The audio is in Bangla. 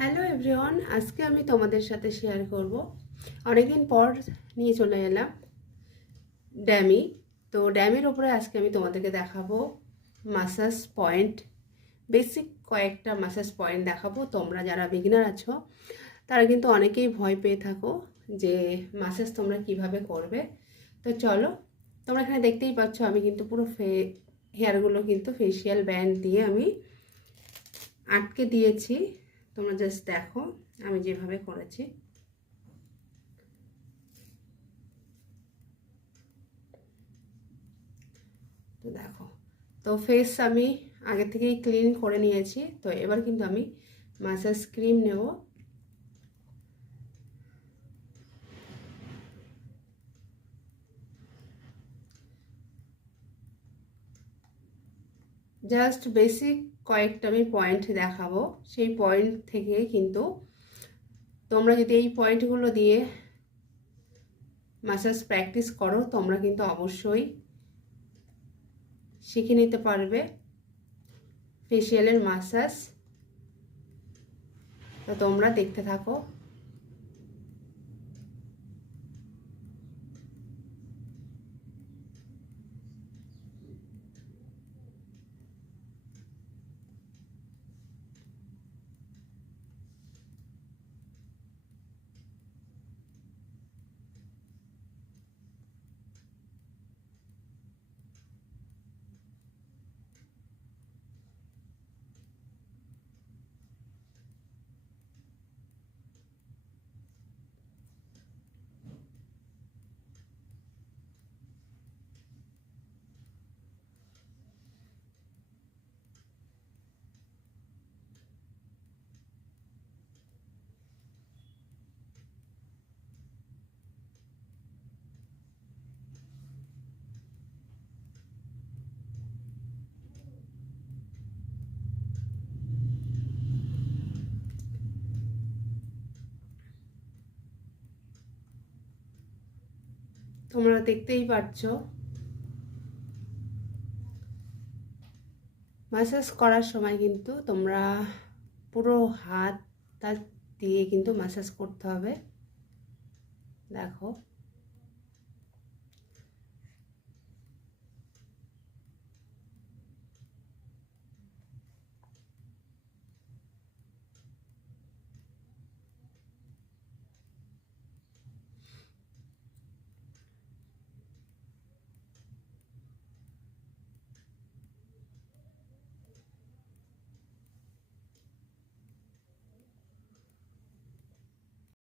হ্যালো এভরিওয়ান আজকে আমি তোমাদের সাথে শেয়ার করব। অনেকদিন পর নিয়ে চলে এলাম ড্যামি তো ড্যামের ওপরে আজকে আমি তোমাদেরকে দেখাবো মাসাজ পয়েন্ট বেসিক কয়েকটা মাসাজ পয়েন্ট দেখাবো, তোমরা যারা বিগিনার আছো, তারা কিন্তু অনেকেই ভয় পেয়ে থাকো যে মাসাজ তোমরা কীভাবে করবে। তো চলো, তোমরা এখানে দেখতেই পাচ্ছ আমি কিন্তু পুরো ফে হেয়ারগুলো কিন্তু ফেসিয়াল ব্যান্ড দিয়ে আমি আটকে দিয়েছি। তোমরা জাস্ট দেখো, আমি যেভাবে করেছি। তো দেখো, তো ফেস আমি আগে থেকেই ক্লিন করে নিয়েছি, তো এবার কিন্তু আমি মাসাজ ক্রিম নেব। জাস্ট বেসিক কয়েকটা আমি পয়েন্ট দেখাবো। সেই পয়েন্ট থেকে কিন্তু তোমরা যদি এই পয়েন্টগুলো দিয়ে মাসাজ প্র্যাকটিস করো, তোমরা কিন্তু অবশ্যই শিখে নিতে পারবে ফেসিয়ালের মাসাজ তো তোমরা দেখতে থাকো। তোমরা দেখতেই পাচ্ছ মাসাজ করার সময় কিন্তু তোমরা পুরো হাতটা দিয়ে কিন্তু মাসাজ করতে হবে। দেখো।